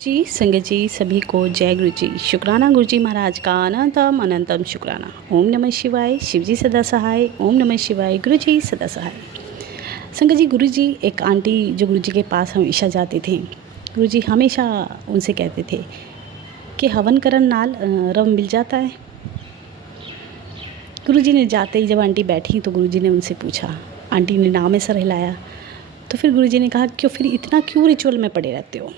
जी संगत जी सभी को जय गुरु जी। शुक्राना गुरु जी महाराज का अनंतम अनंतम शुक्राना। ओम नमः शिवाय। शिव जी सदा सहाय। ओम नमः शिवाय। गुरु जी सदा सहाय। संगत जी, गुरु जी एक आंटी जो गुरु जी के पास हमेशा जाते थे, गुरु जी हमेशा उनसे कहते थे कि हवन करन नाल रव मिल जाता है। गुरु जी ने जाते ही जब आंटी बैठी तो गुरु जी ने उनसे पूछा, आंटी ने नाम में सर हिलाया। तो फिर गुरु जी ने कहा, क्यों फिर इतना क्यों रिचुअल में पड़े रहते हो।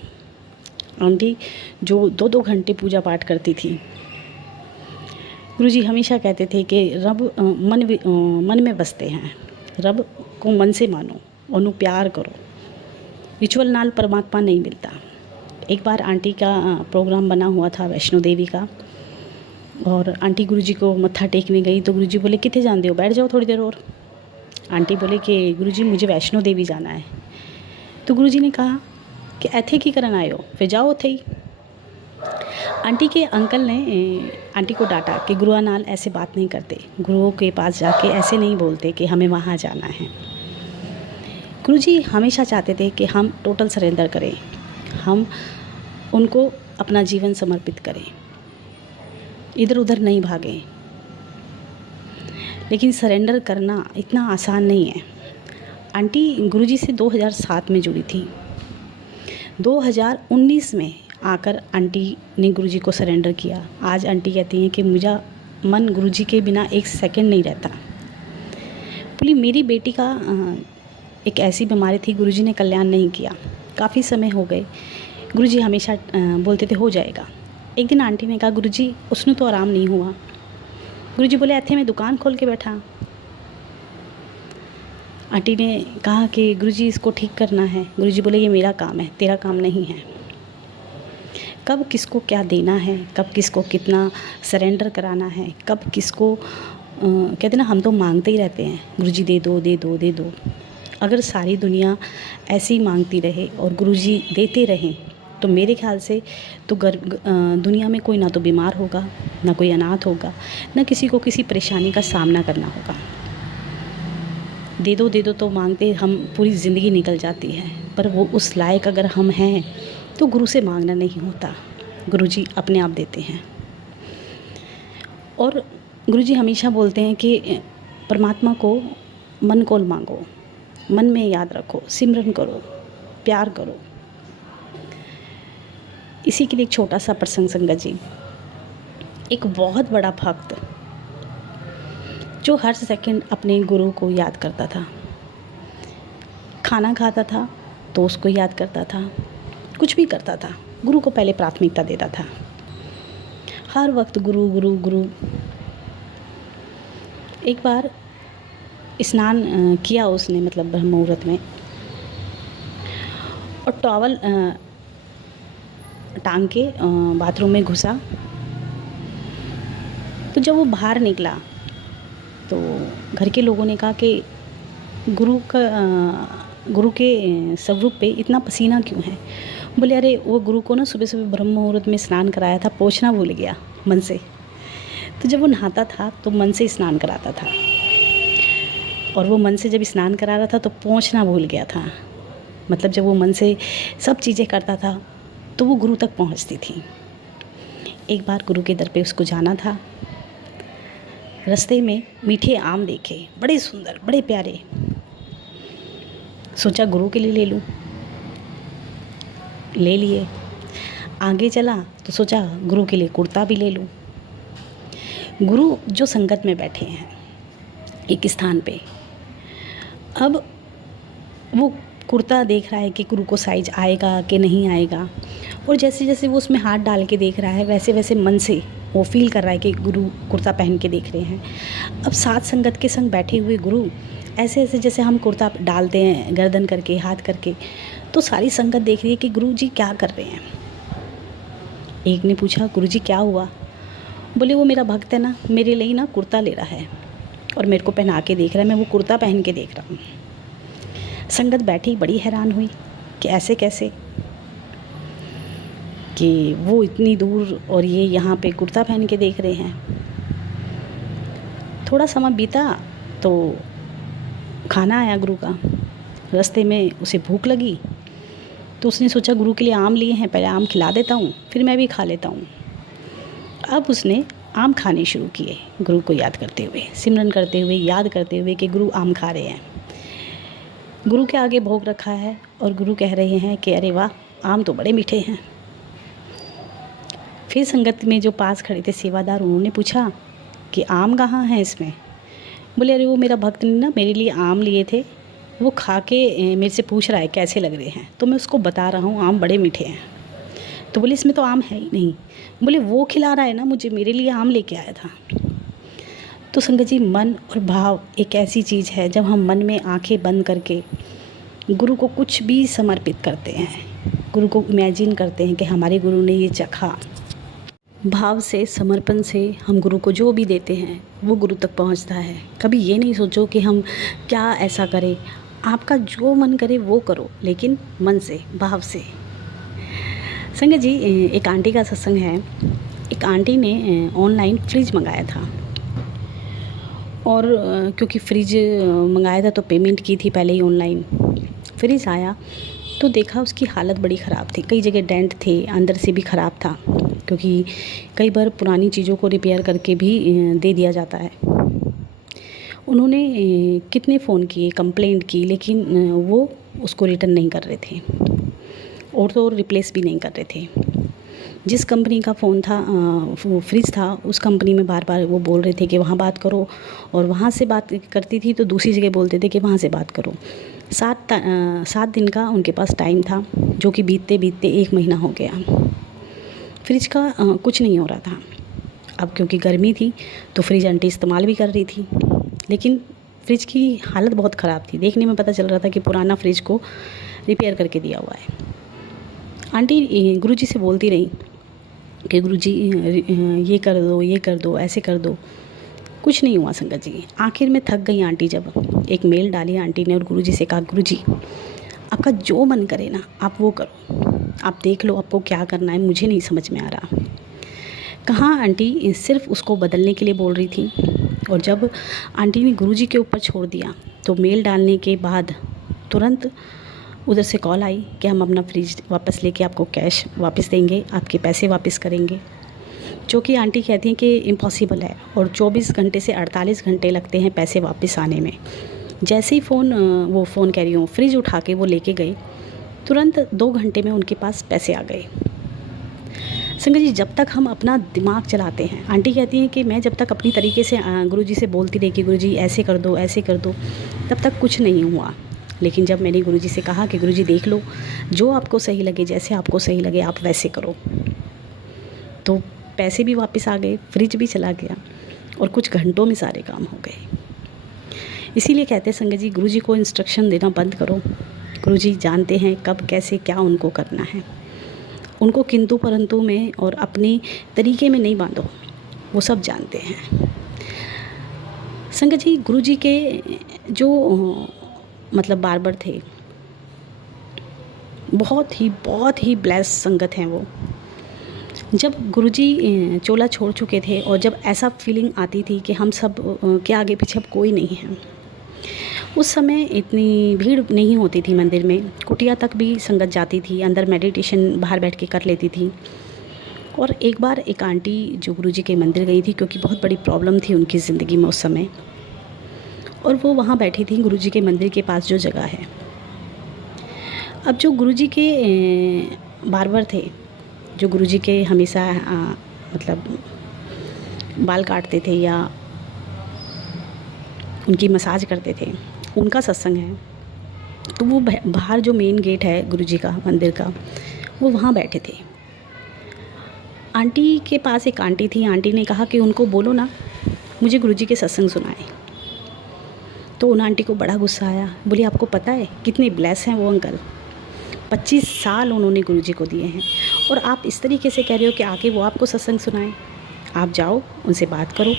आंटी जो 2-2 घंटे पूजा पाठ करती थी, गुरुजी हमेशा कहते थे कि रब मन में बसते हैं, रब को मन से मानो, उन्हें प्यार करो, रिचुअल नाल परमात्मा नहीं मिलता। एक बार आंटी का प्रोग्राम बना हुआ था वैष्णो देवी का, और आंटी गुरुजी को मत्था टेकने गई तो गुरुजी बोले, कितने जानते हो, बैठ जाओ थोड़ी देर और। आंटी बोले कि गुरुजी मुझे वैष्णो देवी जाना है। तो गुरुजी ने कहा कि ऐथे की करन आए हो, फिर जाओ थे ही। आंटी के अंकल ने आंटी को डांटा कि गुरुआ नाल ऐसे बात नहीं करते, गुरुओं के पास जाके ऐसे नहीं बोलते कि हमें वहाँ जाना है। गुरुजी हमेशा चाहते थे कि हम टोटल सरेंडर करें, हम उनको अपना जीवन समर्पित करें, इधर उधर नहीं भागें। लेकिन सरेंडर करना इतना आसान नहीं है। आंटी गुरुजी से 2007 में जुड़ी थी। 2019 में आकर आंटी ने गुरुजी को सरेंडर किया। आज आंटी कहती हैं कि मुझे मन गुरुजी के बिना एक सेकंड नहीं रहता। बोली मेरी बेटी का एक ऐसी बीमारी थी, गुरुजी ने कल्याण नहीं किया, काफ़ी समय हो गए। गुरुजी हमेशा बोलते थे हो जाएगा। एक दिन आंटी ने कहा, गुरुजी उसने तो आराम नहीं हुआ। गुरुजी बोले, ऐथे मैं दुकान खोल के बैठा। आंटी ने कहा कि गुरुजी इसको ठीक करना है। गुरुजी बोले, ये मेरा काम है, तेरा काम नहीं है। कब किसको क्या देना है, कब किसको कितना सरेंडर कराना है, कब किसको कहते ना, हम तो मांगते ही रहते हैं, गुरुजी दे दो दे दो दे दो। अगर सारी दुनिया ऐसे ही मांगती रहे और गुरुजी देते रहें तो मेरे ख्याल से तो दुनिया में कोई ना तो बीमार होगा, ना कोई अनाथ होगा, ना किसी को किसी परेशानी का सामना करना होगा। दे दो तो मांगते हम पूरी ज़िंदगी निकल जाती है, पर वो उस लायक अगर हम हैं तो गुरु से मांगना नहीं होता, गुरुजी अपने आप देते हैं। और गुरुजी हमेशा बोलते हैं कि परमात्मा को मन को मांगो, मन में याद रखो, सिमरन करो, प्यार करो। इसी के लिए एक छोटा सा प्रसंग संगत जी। एक बहुत बड़ा भक्त जो हर सेकंड अपने गुरु को याद करता था, खाना खाता था तो उसको याद करता था, कुछ भी करता था गुरु को पहले प्राथमिकता देता था, हर वक्त गुरु गुरु गुरु। एक बार स्नान किया उसने, मतलब ब्रह्म मुहूर्त में, और टॉवल टांग के बाथरूम में घुसा। तो जब वो बाहर निकला तो घर के लोगों ने कहा कि गुरु के स्वरूप पे इतना पसीना क्यों है। बोले, अरे वो गुरु को ना सुबह सुबह ब्रह्म मुहूर्त में स्नान कराया था, पोंछना भूल गया मन से। तो जब वो नहाता था तो मन से स्नान कराता था, और वो मन से जब स्नान करा रहा था तो पोंछना भूल गया था। मतलब जब वो मन से सब चीज़ें करता था तो वो गुरु तक पहुंचती थी। एक बार गुरु के दर पे उसको जाना था। रास्ते में मीठे आम देखे, बड़े सुंदर बड़े प्यारे। सोचा गुरु के लिए ले लूँ, ले लिए। आगे चला तो सोचा गुरु के लिए कुर्ता भी ले लूँ। गुरु जो संगत में बैठे हैं एक स्थान पे, अब वो कुर्ता देख रहा है कि गुरु को साइज आएगा कि नहीं आएगा, और जैसे जैसे वो उसमें हाथ डाल के देख रहा है वैसे वैसे मन से वो फील कर रहा है कि गुरु कुर्ता पहन के देख रहे हैं। अब साथ संगत के संग बैठे हुए गुरु ऐसे ऐसे जैसे हम कुर्ता डालते हैं गर्दन करके हाथ करके, तो सारी संगत देख रही है कि गुरु जी क्या कर रहे हैं। एक ने पूछा, गुरु जी क्या हुआ। बोले, वो मेरा भक्त है ना, मेरे लिए ना कुर्ता ले रहा है और मेरे को पहना के देख रहा है, मैं वो कुर्ता पहन के देख रहा हूँ। संगत बैठी बड़ी हैरान हुई कि ऐसे कैसे, कि वो इतनी दूर और ये यहाँ पे कुर्ता पहन के देख रहे हैं। थोड़ा समय बीता तो खाना आया गुरु का। रास्ते में उसे भूख लगी तो उसने सोचा गुरु के लिए आम लिए हैं, पहले आम खिला देता हूँ, फिर मैं भी खा लेता हूँ। अब उसने आम खाने शुरू किए, गुरु को याद करते हुए, सिमरन करते हुए, याद करते हुए कि गुरु आम खा रहे हैं। गुरु के आगे भोग रखा है और गुरु कह रहे हैं कि अरे वाह, आम तो बड़े मीठे हैं। फिर संगत में जो पास खड़े थे सेवादार, उन्होंने पूछा कि आम कहाँ हैं इसमें? बोले अरे वो मेरा भक्त ने ना मेरे लिए आम लिए थे, वो खा के मेरे से पूछ रहा है कैसे लग रहे हैं, तो मैं उसको बता रहा हूँ आम बड़े मीठे हैं। तो बोले इसमें तो आम है ही नहीं। बोले वो खिला रहा है ना मुझे, मेरे लिए आम लेके आया था। तो संगत जी, मन और भाव एक ऐसी चीज़ है, जब हम मन में आंखें बंद करके गुरु को कुछ भी समर्पित करते हैं, गुरु को इमेजिन करते हैं कि हमारे गुरु ने ये चखा, भाव से, समर्पण से हम गुरु को जो भी देते हैं वो गुरु तक पहुंचता है। कभी ये नहीं सोचो कि हम क्या ऐसा करें, आपका जो मन करे वो करो, लेकिन मन से, भाव से। संगत जी, एक आंटी का सत्संग है। एक आंटी ने ऑनलाइन फ्रिज मंगाया था, और क्योंकि फ्रिज मंगाया था तो पेमेंट की थी पहले ही ऑनलाइन। फ्रिज आया तो देखा उसकी हालत बड़ी ख़राब थी, कई जगह डेंट थे, अंदर से भी ख़राब था, क्योंकि कई बार पुरानी चीज़ों को रिपेयर करके भी दे दिया जाता है। उन्होंने कितने फ़ोन किए, कंप्लेंट की, लेकिन वो उसको रिटर्न नहीं कर रहे थे और तो रिप्लेस भी नहीं कर रहे थे। जिस कंपनी का फ़ोन था, वो फ्रिज था, उस कंपनी में बार बार वो बोल रहे थे कि वहाँ बात करो, और वहाँ से बात करती थी तो दूसरी जगह बोलते थे कि वहाँ से बात करो। 7 दिन का उनके पास टाइम था, जो कि बीतते बीतते 1 महीना हो गया। फ्रिज का कुछ नहीं हो रहा था। अब क्योंकि गर्मी थी तो फ्रिज आंटी इस्तेमाल भी कर रही थी, लेकिन फ्रिज की हालत बहुत ख़राब थी। देखने में पता चल रहा था कि पुराना फ्रिज को रिपेयर करके दिया हुआ है। आंटी गुरुजी से बोलती रही कि गुरुजी ये कर दो, ये कर दो, ऐसे कर दो। कुछ नहीं हुआ संगत जी। आखिर में थक गई आंटी, जब एक मेल डाली आंटी ने और गुरुजी से कहा, गुरुजी आपका जो मन करे ना आप वो करो, आप देख लो आपको क्या करना है, मुझे नहीं समझ में आ रहा। कहाँ आंटी सिर्फ उसको बदलने के लिए बोल रही थी, और जब आंटी ने गुरुजी के ऊपर छोड़ दिया तो मेल डालने के बाद तुरंत उधर से कॉल आई कि हम अपना फ्रिज वापस लेके आपको कैश वापस देंगे, आपके पैसे वापस करेंगे। जो कि आंटी कहती हैं कि इम्पॉसिबल है, और 24 घंटे से 48 घंटे लगते हैं पैसे वापस आने में। जैसे ही वो फ़ोन कह रही हूँ, फ्रिज उठा के वो लेके गए, तुरंत 2 घंटे में उनके पास पैसे आ गए। संगत जी, जब तक हम अपना दिमाग चलाते हैं, आंटी कहती हैं कि मैं जब तक अपनी तरीके से गुरुजी से बोलती रही कि गुरुजी ऐसे कर दो, ऐसे कर दो, तब तक कुछ नहीं हुआ। लेकिन जब मैंने गुरुजी से कहा कि गुरुजी देख लो, जो आपको सही लगे, जैसे आपको सही लगे आप वैसे करो, तो पैसे भी वापस आ गए, फ्रिज भी चला गया, और कुछ घंटों में सारे काम हो गए। इसीलिए कहते हैं संगत जी, गुरुजी को इंस्ट्रक्शन देना बंद करो। गुरुजी जानते हैं कब कैसे क्या उनको करना है। उनको किंतु परंतु में और अपने तरीके में नहीं बांधो, वो सब जानते हैं। संगत जी, गुरुजी के जो मतलब बार्बर थे, बहुत ही ब्लेस संगत हैं वो। जब गुरुजी चोला छोड़ चुके थे और जब ऐसा फीलिंग आती थी कि हम सब के आगे पीछे अब कोई नहीं है, उस समय इतनी भीड़ नहीं होती थी मंदिर में, कुटिया तक भी संगत जाती थी, अंदर मेडिटेशन बाहर बैठ के कर लेती थी। और एक बार एक आंटी जो गुरुजी के मंदिर गई थी, क्योंकि बहुत बड़ी प्रॉब्लम थी उनकी ज़िंदगी में उस समय, और वो वहाँ बैठी थी गुरुजी के मंदिर के पास जो जगह है। अब जो गुरुजी के बार्बर थे, जो गुरुजी के हमेशा मतलब बाल काटते थे या उनकी मसाज करते थे, उनका सत्संग है, तो वो बाहर जो मेन गेट है गुरुजी का मंदिर का, वो वहाँ बैठे थे। आंटी के पास एक आंटी थी, आंटी ने कहा कि उनको बोलो ना मुझे गुरुजी के सत्संग सुनाए। तो उन आंटी को बड़ा गुस्सा आया, बोली आपको पता है कितने ब्लेस हैं वो अंकल, 25 साल उन्होंने गुरुजी को दिए हैं, और आप इस तरीके से कह रहे हो कि आके वो आपको सत्संग सुनाए। आप जाओ उनसे बात करो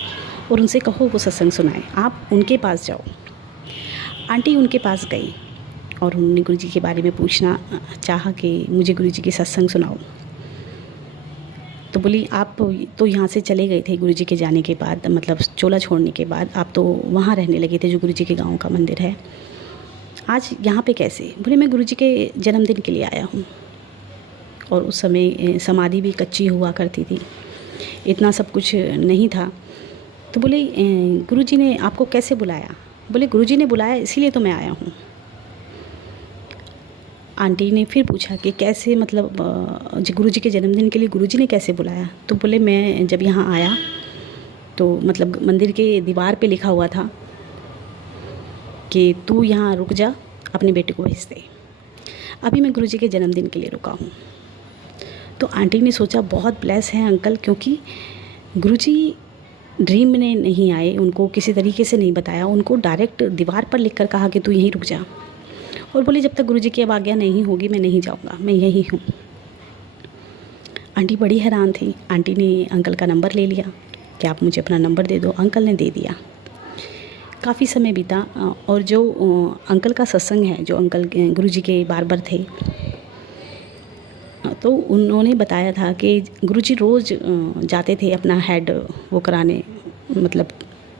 और उनसे कहो वो सत्संग सुनाए, आप उनके पास जाओ। आंटी उनके पास गई और उन्होंने गुरुजी के बारे में पूछना चाहा कि मुझे गुरुजी के सत्संग सुनाओ। तो बोली आप तो यहाँ से चले गए थे गुरुजी के जाने के बाद, मतलब चोला छोड़ने के बाद आप तो वहाँ रहने लगे थे जो गुरुजी के गांव का मंदिर है। आज यहाँ पे कैसे? बोले मैं गुरुजी के जन्मदिन के लिए आया हूँ। और उस समय समाधि भी कच्ची हुआ करती थी, इतना सब कुछ नहीं था। तो बोले गुरुजी ने आपको कैसे बुलाया? बोले गुरुजी ने बुलाया इसीलिए तो मैं आया हूँ। आंटी ने फिर पूछा कि कैसे, मतलब गुरुजी के जन्मदिन के लिए गुरुजी ने कैसे बुलाया? तो बोले मैं जब यहाँ आया तो मतलब मंदिर के दीवार पे लिखा हुआ था कि तू यहाँ रुक जा, अपने बेटे को भेज दे। अभी मैं गुरुजी के जन्मदिन के लिए रुका हूँ। तो आंटी ने सोचा बहुत ब्लेस है अंकल, क्योंकि गुरुजी ड्रीम में नहीं आए, उनको किसी तरीके से नहीं बताया, उनको डायरेक्ट दीवार पर लिख कर कहा कि तू यहीं रुक जा। और बोले जब तक गुरुजी की अब आज्ञा नहीं होगी मैं नहीं जाऊँगा, मैं यहीं हूँ। आंटी बड़ी हैरान थी। आंटी ने अंकल का नंबर ले लिया कि आप मुझे अपना नंबर दे दो। अंकल ने दे दिया। काफ़ी समय बीता और जो अंकल का सत्संग है, जो अंकल गुरुजी के बार्बर थे, तो उन्होंने बताया था कि गुरुजी रोज़ जाते थे अपना हेड वो कराने, मतलब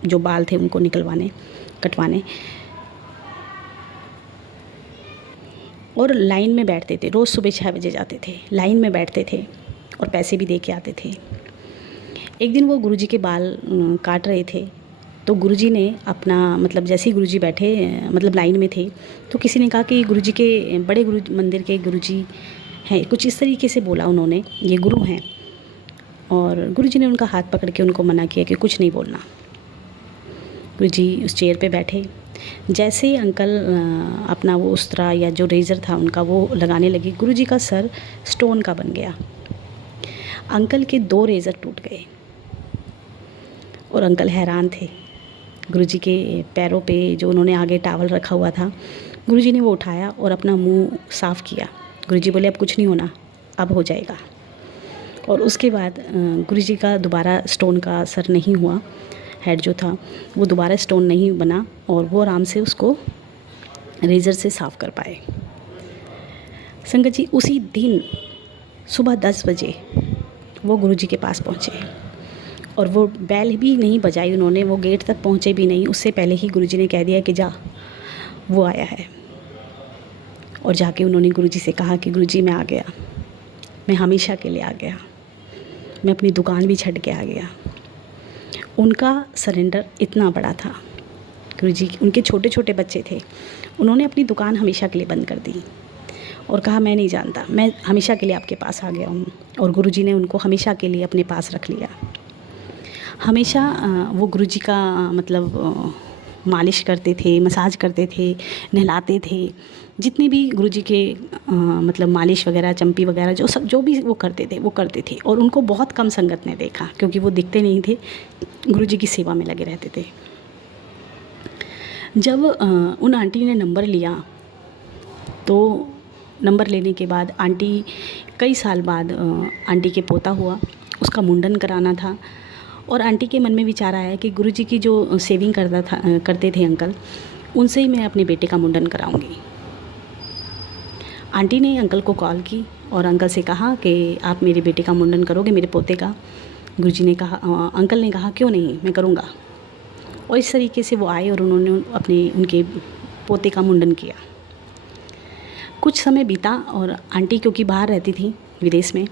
जो बाल थे उनको निकलवाने, कटवाने, और लाइन में बैठते थे। रोज़ सुबह 6 बजे जाते थे, लाइन में बैठते थे और पैसे भी दे के आते थे। एक दिन वो गुरुजी के बाल काट रहे थे, तो गुरुजी ने अपना, मतलब जैसे ही गुरुजी बैठे, मतलब लाइन में थे, तो किसी ने कहा कि गुरुजी के बड़े गुरु मंदिर के गुरुजी हैं, कुछ इस तरीके से बोला उन्होंने, ये गुरु हैं। और गुरुजी ने उनका हाथ पकड़ के उनको मना किया कि कुछ नहीं बोलना। गुरुजी उस चेयर पे बैठे। जैसे ही अंकल अपना वो उस्तरा या जो रेज़र था उनका वो लगाने लगे, गुरुजी का सर स्टोन का बन गया। अंकल के 2 रेज़र टूट गए और अंकल हैरान थे। गुरुजी के पैरों पे जो उन्होंने आगे टॉवल रखा हुआ था, गुरुजी ने वो उठाया और अपना मुंह साफ़ किया। गुरुजी बोले अब कुछ नहीं होना, अब हो जाएगा। और उसके बाद गुरुजी का दोबारा स्टोन का असर नहीं हुआ, हेड जो था वो दोबारा स्टोन नहीं बना और वो आराम से उसको रेज़र से साफ़ कर पाए। संगत जी, उसी दिन सुबह 10 बजे वो गुरुजी के पास पहुँचे और वो बैल भी नहीं बजाई उन्होंने, वो गेट तक पहुँचे भी नहीं, उससे पहले ही गुरुजी ने कह दिया कि जा, वो आया है। और जाके उन्होंने गुरुजी से कहा कि गुरुजी मैं आ गया, मैं हमेशा के लिए आ गया, मैं अपनी दुकान भी छੱਡ के आ गया। उनका सरेंडर इतना बड़ा था। गुरुजी, उनके छोटे छोटे बच्चे थे, उन्होंने अपनी दुकान हमेशा के लिए बंद कर दी और कहा मैं नहीं जानता, मैं हमेशा के लिए आपके पास आ गया हूँ। और गुरुजी ने उनको हमेशा के लिए अपने पास रख लिया। हमेशा वो गुरुजी का मतलब मालिश करते थे, मसाज करते थे, नहलाते थे। जितने भी गुरुजी के मतलब मालिश वगैरह, चंपी वगैरह, जो भी वो करते थे। और उनको बहुत कम संगत ने देखा, क्योंकि वो दिखते नहीं थे, गुरुजी की सेवा में लगे रहते थे। जब उन आंटी ने नंबर लिया, तो नंबर लेने के बाद आंटी, कई साल बाद आंटी के पोता हुआ, उसका मुंडन कराना था। और आंटी के मन में विचार आया कि गुरुजी की जो सेविंग करते थे अंकल, उनसे ही मैं अपने बेटे का मुंडन कराऊंगी। आंटी ने अंकल को कॉल की और अंकल से कहा कि आप मेरे बेटे का मुंडन करोगे, मेरे पोते का? गुरुजी ने कहा, अंकल ने कहा क्यों नहीं, मैं करूँगा। और इस तरीके से वो आए और उन्होंने उनके पोते का मुंडन किया। कुछ समय बीता और आंटी क्योंकि बाहर रहती थी विदेश में,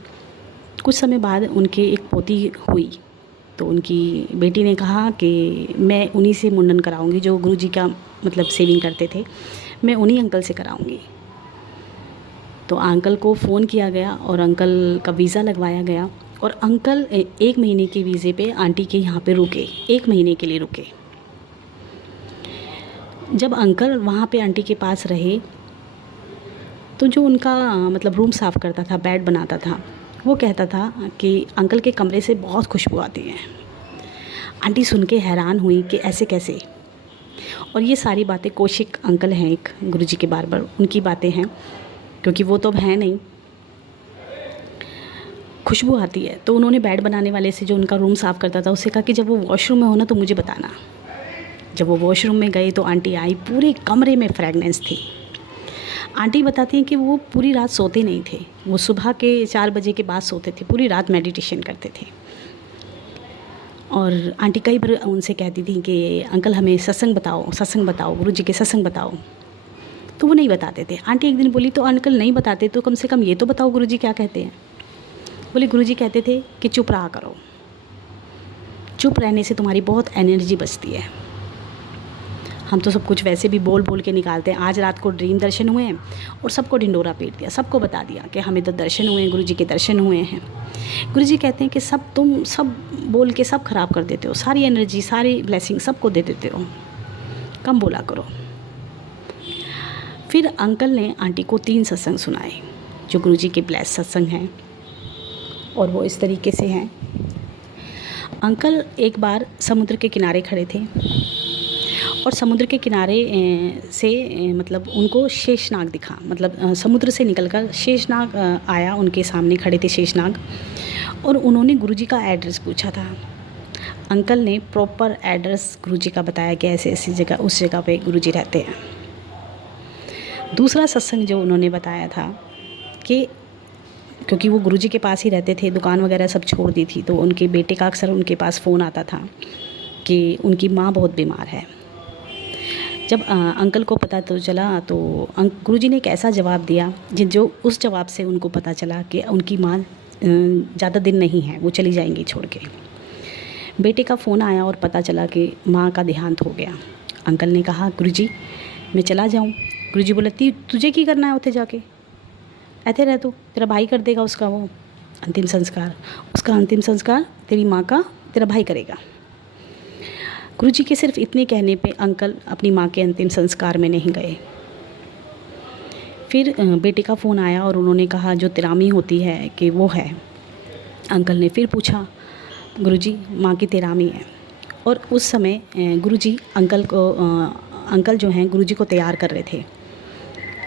कुछ समय बाद उनके एक पोती हुई। तो उनकी बेटी ने कहा कि मैं उन्हीं से मुंडन कराऊंगी जो गुरुजी का मतलब सेविंग करते थे, मैं उन्हीं अंकल से कराऊंगी। तो अंकल को फ़ोन किया गया और अंकल का वीज़ा लगवाया गया और अंकल 1 महीने के वीज़े पे आंटी के यहाँ पे रुके, 1 महीने के लिए रुके। जब अंकल वहाँ पे आंटी के पास रहे, तो जो उनका मतलब रूम साफ़ करता था, बेड बनाता था, वो कहता था कि अंकल के कमरे से बहुत खुशबू आती है। आंटी सुन के हैरान हुई कि ऐसे कैसे। और ये सारी बातें कौशिक अंकल हैं एक गुरुजी के बार्बर, उनकी बातें हैं, क्योंकि वो तो अब हैं नहीं। खुशबू आती है तो उन्होंने बेड बनाने वाले से, जो उनका रूम साफ़ करता था, उससे कहा कि जब वो वॉशरूम में हो ना तो मुझे बताना। जब वो वॉशरूम में गए तो आंटी आई, पूरे कमरे में फ्रेगनेंस थी। आंटी बताती हैं कि वो पूरी रात सोते नहीं थे, वो सुबह के 4 बजे के बाद सोते थे, पूरी रात मेडिटेशन करते थे। और आंटी कई बार उनसे कहती थी कि अंकल हमें सत्संग बताओ, गुरुजी के सत्संग बताओ। तो वो नहीं बताते थे। आंटी एक दिन बोली तो अंकल नहीं बताते तो कम से कम ये तो बताओ गुरुजी क्या कहते हैं। बोले गुरुजी कहते थे कि चुप रहा करो, चुप रहने से तुम्हारी बहुत एनर्जी बचती है। हम तो सब कुछ वैसे भी बोल बोल के निकालते हैं। आज रात को ड्रीम दर्शन हुए हैं और सबको ढिंडोरा पीट दिया, सबको बता दिया कि हमें तो दर्शन हुए हैं, गुरुजी के दर्शन हुए हैं। गुरुजी कहते हैं कि तुम सब बोल के सब खराब कर देते हो, सारी एनर्जी सारी ब्लेसिंग सबको दे देते हो, कम बोला करो। फिर अंकल ने आंटी को 3 सत्संग सुनाए जो गुरुजी के ब्लेस सत्संग हैं, और वो इस तरीके से हैं। अंकल एक बार समुद्र के किनारे खड़े थे और समुद्र के किनारे से मतलब उनको शेषनाग दिखा, मतलब समुद्र से निकलकर शेषनाग आया, उनके सामने खड़े थे शेषनाग, और उन्होंने गुरुजी का एड्रेस पूछा था। अंकल ने प्रॉपर एड्रेस गुरुजी का बताया कि ऐसे ऐसी जगह, उस जगह पे गुरुजी रहते हैं। दूसरा सत्संग जो उन्होंने बताया था कि क्योंकि वो गुरुजी के पास ही रहते थे, दुकान वगैरह सब छोड़ दी थी, तो उनके बेटे का अक्सर उनके पास फ़ोन आता था कि उनकी माँ बहुत बीमार है। जब अंकल को पता तो चला तो गुरुजी ने एक ऐसा जवाब दिया जो उस जवाब से उनको पता चला कि उनकी माँ ज़्यादा दिन नहीं है, वो चली जाएंगी छोड़ के। बेटे का फ़ोन आया और पता चला कि माँ का देहांत हो गया। अंकल ने कहा गुरुजी मैं चला जाऊँ। गुरुजी बोले तुझे की करना है उठे जाके, ऐसे रह, तो तेरा भाई कर देगा उसका वो अंतिम संस्कार, उसका अंतिम संस्कार तेरी माँ का तेरा भाई करेगा। गुरुजी के सिर्फ इतने कहने पे अंकल अपनी माँ के अंतिम संस्कार में नहीं गए। फिर बेटे का फ़ोन आया और उन्होंने कहा जो तिरामी होती है कि वो है। अंकल ने फिर पूछा गुरुजी माँ की तिरामी है, और उस समय गुरुजी अंकल जो हैं गुरुजी को तैयार कर रहे थे,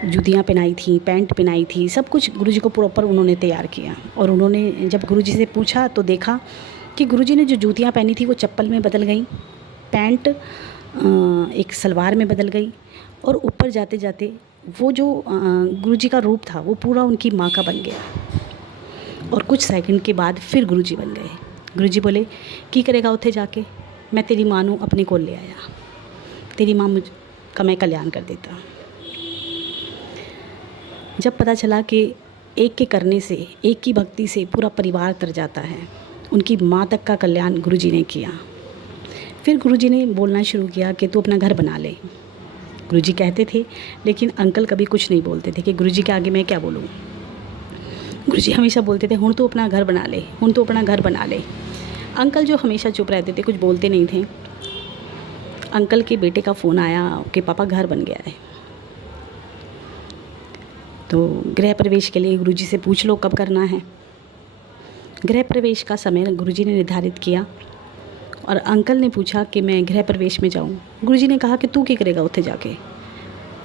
जूतियाँ पहनाई थी, पैंट पहनाई थी, सब कुछ गुरुजी को प्रॉपर उन्होंने तैयार किया। और उन्होंने जब गुरुजी से पूछा तो देखा कि गुरुजी ने जो जूतियाँ पहनी थी वो चप्पल में बदल गई, पैंट एक सलवार में बदल गई, और ऊपर जाते जाते वो जो गुरुजी का रूप था वो पूरा उनकी माँ का बन गया। और कुछ सेकंड के बाद फिर गुरुजी बन गए। गुरुजी बोले की करेगा उठे जाके, मैं तेरी माँ नू अपने को ले आया, तेरी माँ मुझ का मैं कल्याण कर देता। जब पता चला कि एक के करने से, एक की भक्ति से पूरा परिवार तर जाता है, उनकी माँ तक का कल्याण गुरुजी ने किया। फिर गुरुजी ने बोलना शुरू किया कि तू अपना घर बना ले। गुरुजी कहते थे, लेकिन अंकल कभी कुछ नहीं बोलते थे कि गुरुजी के आगे मैं क्या बोलूँ। गुरुजी हमेशा बोलते थे हुण तू अपना घर बना ले, हुण तू अपना घर बना ले। अंकल जो हमेशा चुप रहते थे, कुछ बोलते नहीं थे। अंकल के बेटे का फ़ोन आया कि पापा घर बन गया है, तो गृह प्रवेश के लिए गुरुजी से पूछ लो कब करना है। गृह प्रवेश का समय गुरुजी ने निर्धारित किया और अंकल ने पूछा कि मैं गृह प्रवेश में जाऊं। गुरुजी ने कहा कि तू क्या करेगा उठे जाके,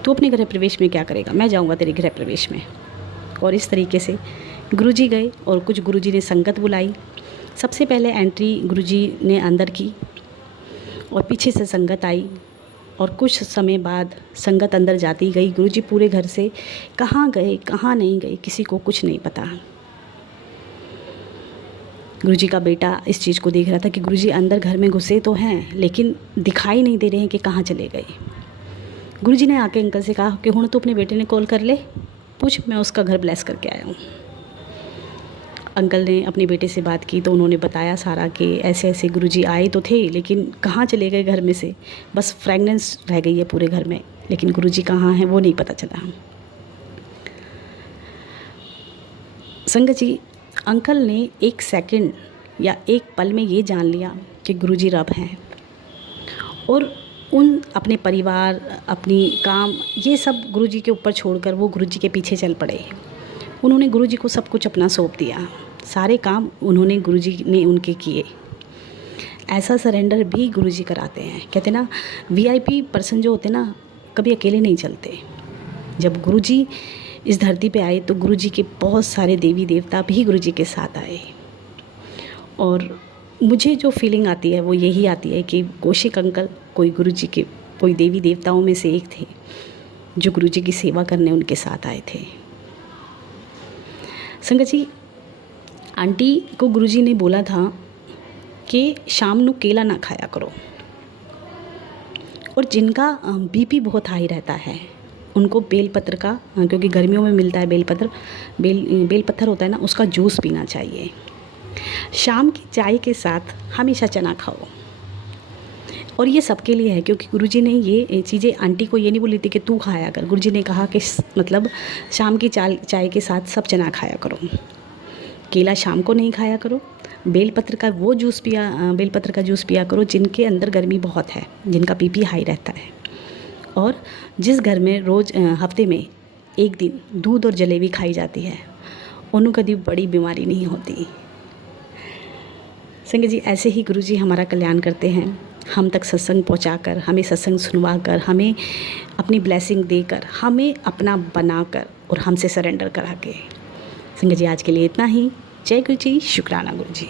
तू अपने गृह प्रवेश में क्या करेगा, मैं जाऊंगा तेरे गृह प्रवेश में। और इस तरीके से गुरुजी गए और कुछ गुरुजी ने संगत बुलाई। सबसे पहले एंट्री गुरुजी ने अंदर की और पीछे से संगत आई, और कुछ समय बाद संगत अंदर जाती गई। गुरुजी पूरे घर से कहाँ गए कहाँ नहीं गए किसी को कुछ नहीं पता। गुरुजी का बेटा इस चीज़ को देख रहा था कि गुरुजी अंदर घर में घुसे तो हैं लेकिन दिखाई नहीं दे रहे हैं कि कहाँ चले गए। गुरुजी ने आके अंकल से कहा कि हुण तो अपने बेटे ने कॉल कर ले, पूछ मैं उसका घर ब्लेस करके आया हूँ। अंकल ने अपने बेटे से बात की तो उन्होंने बताया सारा कि ऐसे ऐसे गुरुजी आए तो थे लेकिन कहाँ चले गए घर में से, बस फ्रेगनेंस रह गई है पूरे घर में, लेकिन गुरुजी कहाँ हैं वो नहीं पता चला। संगत जी, अंकल ने एक सेकंड या एक पल में ये जान लिया कि गुरुजी रब हैं, और उन अपने परिवार अपनी काम ये सब गुरुजी के ऊपर छोड़कर वो गुरुजी के पीछे चल पड़े। उन्होंने गुरुजी को सब कुछ अपना सौंप दिया, सारे काम उन्होंने गुरुजी ने उनके किए। ऐसा सरेंडर भी गुरुजी कराते हैं। कहते ना वीआईपी पर्सन जो होते ना कभी अकेले नहीं चलते। जब गुरुजी इस धरती पे आए तो गुरुजी के बहुत सारे देवी देवता भी गुरुजी के साथ आए, और मुझे जो फीलिंग आती है वो यही आती है कि कौशिक अंकल कोई देवी देवताओं में से एक थे जो गुरुजी की सेवा करने उनके साथ आए थे। संगत जी, आंटी को गुरुजी ने बोला था कि शाम ਨੂੰ केला ना खाया करो, और जिनका बीपी बहुत हाई रहता है उनको बेलपत्र का, क्योंकि गर्मियों में मिलता है बेलपत्र, बेलपत्थर होता है ना, उसका जूस पीना चाहिए। शाम की चाय के साथ हमेशा चना खाओ। और ये सबके लिए है, क्योंकि गुरुजी ने ये चीज़ें आंटी को ये नहीं बोली थी कि तू खाया कर। गुरुजी ने कहा कि मतलब शाम की चाय के साथ सब चना खाया करो, केला शाम को नहीं खाया करो, बेलपत्र का जूस पिया करो जिनके अंदर गर्मी बहुत है, जिनका बीपी हाई रहता है। और जिस घर में रोज़ हफ्ते में एक दिन दूध और जलेबी खाई जाती है, उन्हें कभी बड़ी बीमारी नहीं होती। संगत जी, ऐसे ही गुरुजी हमारा कल्याण करते हैं, हम तक सत्संग पहुंचाकर, हमें सत्संग सुनवा कर, हमें अपनी ब्लेसिंग देकर, हमें अपना बनाकर और हमसे सरेंडर करा के। संगत जी, आज के लिए इतना ही। जय गुरु जी, शुक्राना गुरु जी।